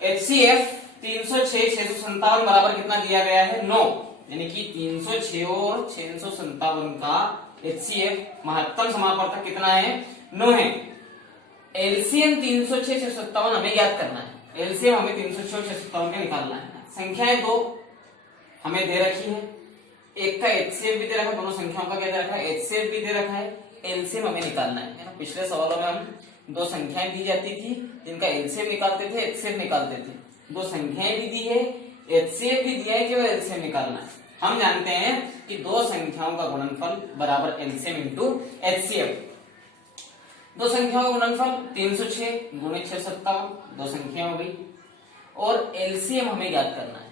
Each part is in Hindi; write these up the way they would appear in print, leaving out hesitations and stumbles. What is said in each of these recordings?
HCF 306 657 बराबर कितना दिया गया है 9, यानी कि 306 और 657 का HCF महत्तम समापवर्तक कितना है 9 है। एलसीएम 306 657 हमें याद करना है, एलसीएम हमें 306 और 657 का निकालना है। संख्याएं दो हमें दे रखी है, एक का HCF भी दे रखा है, दोनों संख्याओं का क्या दे रखा है HCF भी दे रखा है, एलसीएम हमें निकालना है ना। पिछले सवालों में हम दो संख्याएं दी जाती थी जिनका एलसीएम निकालते थे, HCF निकालते थे। दो संख्याएं भी दी है, HCF भी दिया है, केवल एलसीएम निकालना है। हम जानते हैं कि दो संख्याओं का गुणनफल बराबर एलसीएम इंटू HCF। दो संख्याओं का गुणनफल 306 गुणित 657, दो संख्या हो गई, और एलसीएम हमें याद करना है।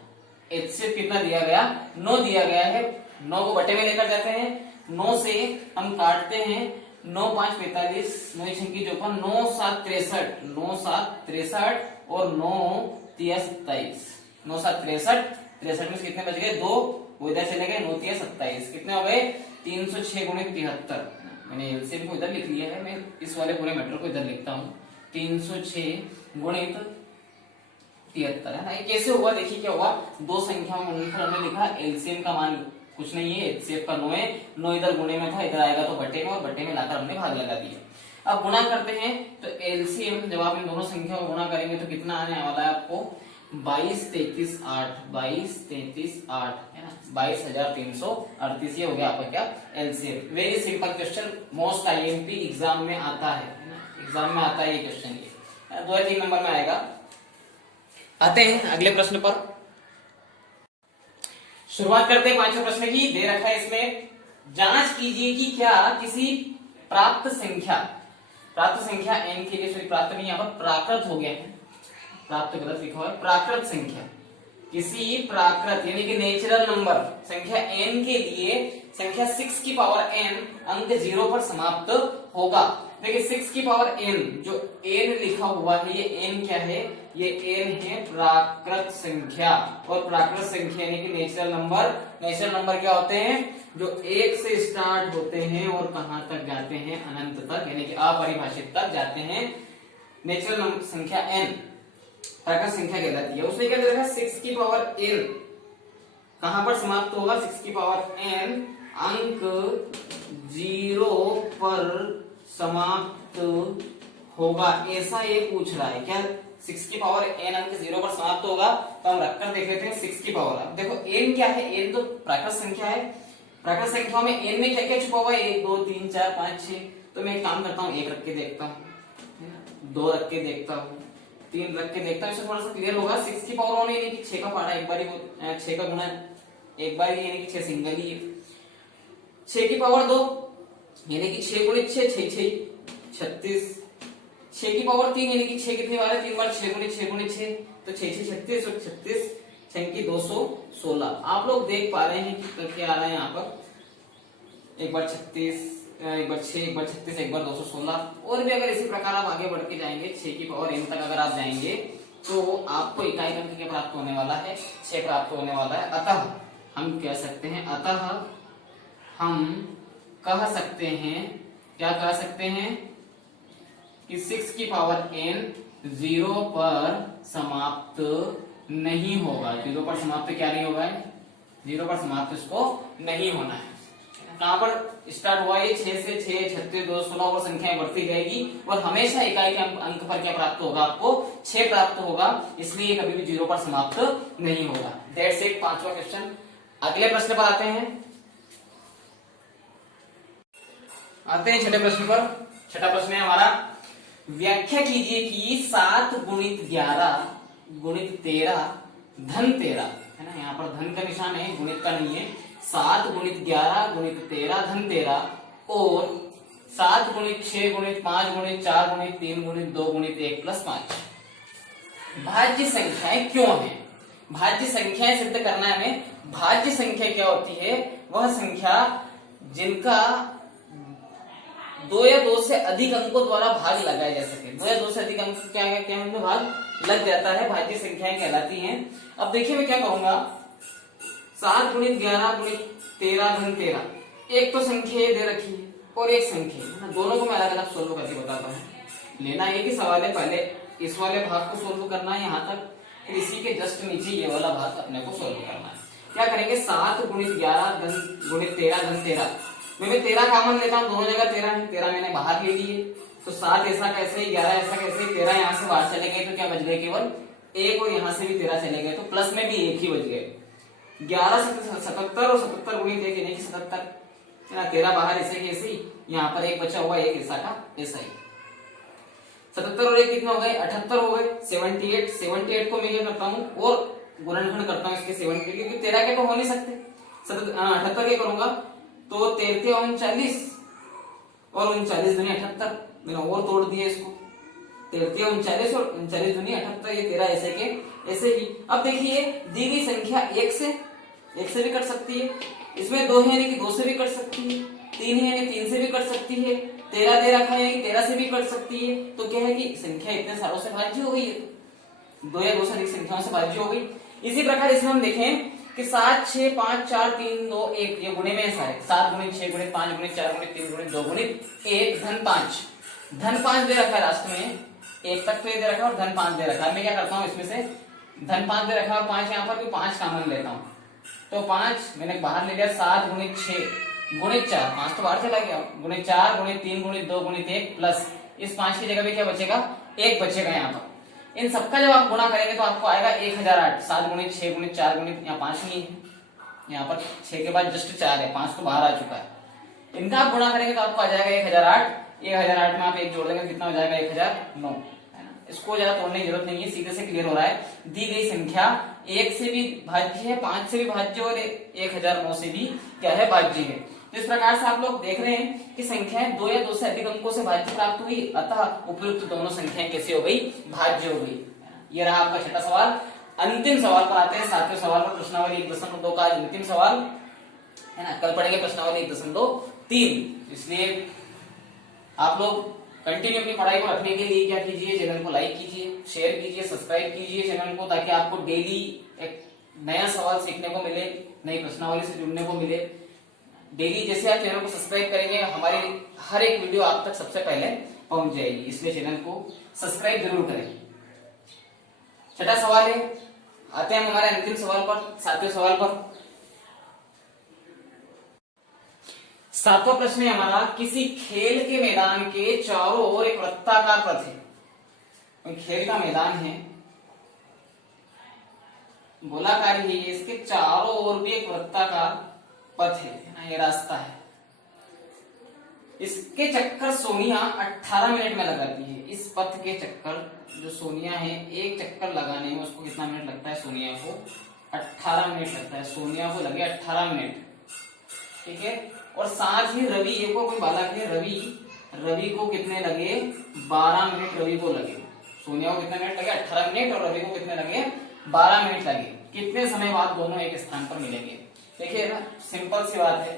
HCF कितना दिया गया 9 दिया गया है, 9 को बटे में लेकर जाते हैं, 9 से हम काटते हैं 9 5 45, 9 6 54, 9 7 63, 9 7 63 और 9 3 27, 9 7 63, 63 में कितने बच गए 2, वो इधर चले गए, 9 3 27, कितने हो गए 306 गुणित 73। मैंने एलसीएम को इधर लिख लिया है, मैं इस वाले पूरे मैटर को इधर लिखता हूँ 306 गुणित 73 है ना। ये कैसे हुआ देखिए क्या हुआ, दो संख्याओं में गुणनफल हमने लिखा, एलसीएम का मान कुछ नहीं है, HCF का 9 है, 9 इधर गुणे में था, इधर आएगा तो बटे में, और बटे में लाकर हमने भाग लगा दिया। अब गुणा करते हैं तो एलसीएम जब आप इन दोनों संख्याओं को गुणा करेंगे तो कितना आने वाला है आपको 22 33 8, 22 33 8 है ना, 22,338। ये हो गया आपका क्या LCM. Very simple question, most IMP exam में आता है ना, एग्जाम में आता है ये क्वेश्चन, ये 2 या 3 नंबर में आएगा। आते हैं अगले प्रश्न पर, शुरुआत करते हैं 5वें प्रश्न की। दे रखा है इसमें, जांच कीजिए कि क्या किसी प्राप्त संख्या n के लिए, सॉरी प्राप्त नहीं, यहाँ पर प्राकृत हो गया है, प्राप्त गलत लिखा हुआ है, प्राकृत संख्या, किसी प्राकृत यानी कि नेचुरल नंबर संख्या n के लिए संख्या 6 की पावर n अंक 0 पर समाप्त होगा। देखिए 6 की पावर n, जो n लिखा हुआ है ये n क्या है, ये n है प्राकृत संख्या, और प्राकृत संख्या यानी कि नेचुरल नंबर। नेचुरल नंबर क्या होते हैं, जो 1 से स्टार्ट होते हैं और कहां तक जाते हैं अनंत तक, यानी कि अपरिभाषित तक जाते हैं। नेचुरल संख्या n प्राकृत संख्या कहलाती है। उसने क्या दे रखा है 6 की पावर n कहां पर समाप्त होगा, 6 की पावर n अंक 0 पर समाप्त होगा, ऐसा ये पूछ रहा है। क्या 6 की पावर n अंक 0 पर समाप्त होगा, तो हम रखकर देख लेते हैं 6 की पावर। अब देखो n क्या है, n तो प्राकृत संख्या है, प्राकृत संख्या में n में क्या क्या छुपा हुआ है 1 2 3 4 5 6, तो मैं एक काम करता हूँ 1 रख के देखता हूँ, 2 रख के देखता हूँ, 3 रख के देखता हूँ, इससे थोड़ा सा क्लियर होगा। 6 की पावर होने यानी कि 6 का पारा एक बार ही 6 का गुना एक बार ही, यानी कि 6 सिंगल ही है। 6 की पावर 2 यानी कि 6 गुणित 6 6 6 36। 6 की पावर 3 यानी कि 6 कितनी बार है, 3 बार 6 गुणित 6 गुणित 6, तो 6 6 36 और 36 6 की 216। आप लोग देख पा रहे हैं कि क्या आ रहा है यहाँ पर, एक बार 36, एक बार 6, एक बार 36, एक बार 216। और भी अगर इसी प्रकार आप आगे बढ़ के जाएंगे 6 की पावर n तक अगर आप जाएंगे तो आपको इकाई अंक क्या प्राप्त होने वाला है 6 प्राप्त होने वाला है। अतः हम कह सकते हैं, अतः हम कह सकते हैं, क्या कह सकते हैं कि 6 की पावर n 0 पर समाप्त नहीं होगा। 0 पर समाप्त क्या नहीं होगा, 0 पर समाप्त इसको नहीं होना है। कहां पर स्टार्ट हुआ ये 6 से 6 36 216 और संख्याएं बढ़ती जाएगी, और हमेशा इकाई के अंक पर क्या प्राप्त होगा, आपको 6 प्राप्त होगा, इसलिए कभी भी 0 पर समाप्त नहीं होगा। दैट्स इट, 5वां क्वेश्चन। अगले प्रश्न पर आते हैं, 6ठे प्रश्न पर। 6ठा प्रश्न है हमारा, व्याख्या कीजिए कि 7 गुणित 11 गुणित 13 धन 13 है ना, यहाँ पर धन का निशान है, गुणित का नहीं है। 7 गुणित 11 गुणित 13 धन 13, और 7 गुणित 6 गुणित 5 गुणित 4 गुणित 3 गुणित 2 गुणित 1 प्लस 5 भाज्य संख्याएं क्यों है। भाज्य संख्याएं सिद्ध करना है हमें। भाज्य संख्या क्या होती है, वह संख्या जिनका 2 या 2 से अधिक अंकों द्वारा भाग लगाया जा सके। 2 या 2 से अधिक अंक क्या है, क्या मतलब भाग लग जाता है, भाज्य संख्याएं कहलाती हैं। अब देखिए मैं क्या कहूंगा, 7 गुणित 11 गुणित 13 धन 13, एक तो संख्या दे रखी है और एक संख्या है ना, दोनों को मैं अलग अलग सोल्व करके बताता हूँ। लेना एक ही सवाल है, पहले इस वाले भाग को सोल्व करना है यहाँ तक, फिर इसी के जस्ट नीचे ये वाला भाग अपने को सोल्व करना है। क्या करेंगे, 7 गुणित 11 गुणित 13 धन 13। मैं 13 कॉमन लेता हूँ, दोनों जगह 13 है, 13 मैंने बाहर ले लिए। तो 7 ऐसा कैसे, 11 ऐसा कैसे, 13 यहाँ से बाहर चले गए तो क्या बच गए, केवल एक, और यहाँ से भी 13 चले गए तो प्लस में भी एक ही बच गए। 11 77 और 77 गुणित 1 यानी कि 77, 13 बाहर ऐसे के ऐसे ही, यहाँ पर एक बचा हुआ, एक ऐसा का ऐसा ही। 77 और 1 कितने हो गए, 78 हो गए। 78 को मैं क्या करता हूँ और गुणनखंड करता हूँ इसके 7 के, क्योंकि 13 के तो हो नहीं सकते। 78 के करूंगा तो 13 39 और 39 दुनी 78, मैंने और तोड़ दिया इसको। 13 39 और 39 दुनी 78, ये 13 ऐसे के ऐसे ही। अब देखिए दी गई संख्या 1 से भी कट सकती है, इसमें 2 है यानी कि 2 से भी कट सकती है, 3 है यानी 3 से भी कट सकती है, 13 दे रखा है यानी कि 13 से भी कट सकती है। तो क्या है कि संख्या इतने सारों से भाज्य हो गई है, 2 या 2 से अधिक संख्याओं से भाज्य हो गई। इसी प्रकार इसमें हम देखें कि 7 6 5 4 3 2 1, ये गुणे में ऐसा है, 7 गुणित 6 गुणित 5 गुणित 4 गुणित 3 गुणित 2 गुणित 1 धन 5। धन 5 दे रखा है लास्ट में, 1 तक तो ये दे रखा है और धन 5 दे रखा है। मैं क्या करता हूँ, इसमें से धन 5 दे रखा है और 5 यहाँ पर भी 5 कॉमन लेता हूँ, तो 5 मैंने बाहर ले लिया। 7 गुणित 6 गुणित 4, 5 तो बाहर चला गया, गुणित 4 गुणित 3 गुणित 2 गुणित 1 प्लस इस 5 की जगह पे क्या बचेगा, 1 बचेगा यहाँ पर। इन सबका जब आप गुणा करेंगे तो आपको आएगा 1008। 7 गुणित 6 गुणित 4 गुणित, यहाँ 5 नहीं है, यहाँ पर 6 के बाद जस्ट 4 है, 5 तो बाहर आ चुका है। इनका आप गुणा करेंगे तो आपको आ जाएगा 1008। 1008 में आप 1 जोड़ देंगे कितना हो जाएगा, 1009, है ना। इसको ज्यादा तोड़ने की जरूरत नहीं है, सीधे से क्लियर हो रहा है। दी गई संख्या 1 से भी भाज्य है, 5 से भी भाज्य और 1009 से भी क्या है, भाज्य है। तो इस प्रकार से आप लोग देख रहे हैं कि संख्याएं 2 या 2 से अधिक अंकों से भाज्य प्राप्त हुई, अतः उपयुक्त दोनों संख्याएं कैसे हो गई, भाज्य हो गई। ये रहा आपका छठा सवाल। अंतिम सवाल पर आते हैं, 7वें सवाल पर, प्रश्नावली 1.2 का अंतिम सवाल है ना। कल पढ़ेंगे प्रश्नावली 1.3, इसलिए आप लोग कंटिन्यू अपनी पढ़ाई को रखने के लिए क्या कीजिए, चैनल को लाइक कीजिए, शेयर कीजिए, सब्सक्राइब कीजिए चैनल को, ताकि आपको डेली एक नया सवाल सीखने को मिले, नई प्रश्नावली से जुड़ने को मिले। डेली जैसे आप चैनल को सब्सक्राइब करेंगे, हमारी हर एक वीडियो आप तक सबसे पहले पहुंच जाएगी, इसलिए चैनल को सब्सक्राइब जरूर करें। छठा सवाल है, आते हैं हमारे अंतिम सवाल पर, 7वें सवाल पर। 7वां प्रश्न है हमारा, किसी खेल के मैदान के चारों ओर एक वृत्ताकार पथ है। कोई खेल का मैदान है, गोलाकार ही है, इसके चारों ओर भी एक वृत्ताकार पथ है ना, ये रास्ता है। इसके चक्कर सोनिया 18 मिनट में लगाती है। इस पथ के चक्कर जो सोनिया है, एक चक्कर लगाने में उसको कितना मिनट लगता है, सोनिया को 18 मिनट लगता है। सोनिया को लगे 18 मिनट, ठीक है। और साथ ही रवि, ये को कोई बालक है रवि को कितने लगे, 12 मिनट रवि को लगे। सोनिया को कितने मिनट लगे, 18 मिनट, और रवि को कितने लगे, 12 मिनट लगे। कितने समय बाद दोनों एक स्थान पर मिलेंगे। देखिए ना, सिंपल सी बात है।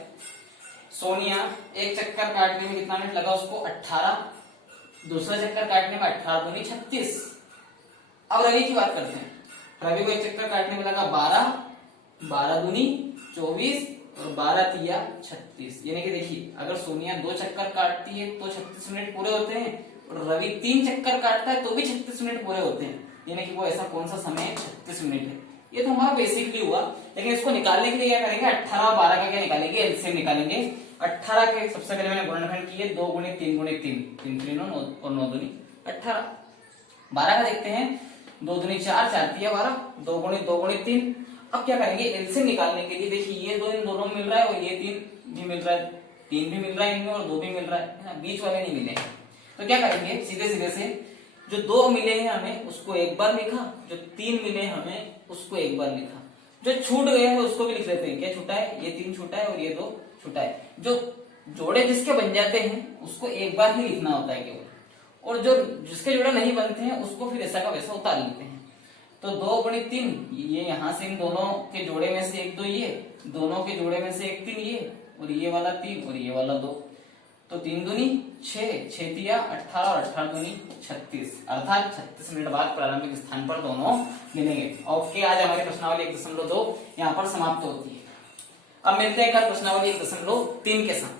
सोनिया एक चक्कर काटने में कितना मिनट लगा उसको, 18, दूसरा चक्कर काटने में 18 दूनी 36। अब रवि की बात करते हैं। रवि को एक चक्कर काटने में लगा 12, 12 दूनी 24 और 12 तिया 36। यानी कि देखिए, अगर सोनिया 2 चक्कर काटती है तो 36 मिनट पूरे होते हैं, और रवि 3 चक्कर काटता है तो भी 36 मिनट पूरे होते हैं। यानी कि वो ऐसा कौन सा समय है, 36 मिनट है। ये तो हमारा बेसिकली हुआ, लेकिन इसको निकालने के लिए क्या करेंगे, 18 और 12 का क्या निकालेंगे, एलसीएम निकालेंगे। 18 के सबसे पहले मैंने गुणनखंड किए, 2 गुणित 3 गुणित 3, 3 3 9 और 9 दूनी 18। 12 का देखते हैं, 2 दूनी 4, 4 तिया 12, 2 गुणित 2 गुणित 3। अब क्या करेंगे, एलसीएम निकालने के लिए। देखिए ये 2 इन दोनों में मिल रहा है और ये 3 भी मिल रहा है, 3 भी मिल रहा है इनमें और 2 भी मिल रहा है ना, बीच वाले नहीं मिले। तो क्या करेंगे, सीधे सीधे से जो 2 मिले हैं हमें उसको एक बार लिखा, जो 3 मिले हमें उसको एक बार लिखा, जो छूट गए हैं उसको भी लिख लेते हैं। क्या छूटा है, ये 3 छूटा है और ये 2 छूटा है। जो जोड़े जिसके बन जाते हैं उसको एक बार ही लिखना होता है केवल, और जो जिसके जोड़े नहीं बनते हैं उसको फिर ऐसा का वैसा उतार लेते हैं। तो 2 गुणित 3, ये यहाँ से इन दोनों के जोड़े में से 1 2 ये, दोनों के जोड़े में से 1 3 ये, और ये वाला 3 और ये वाला 2। तो 3 दूनी 6, 6 तिया 18 और 18 दूनी 36, अर्थात 36 मिनट बाद प्रारंभिक स्थान पर दोनों मिलेंगे। ओके, आज हमारी प्रश्नावली 1.2 यहाँ पर समाप्त होती है। अब मिलते हैं कल प्रश्नावली 1.3 के साथ।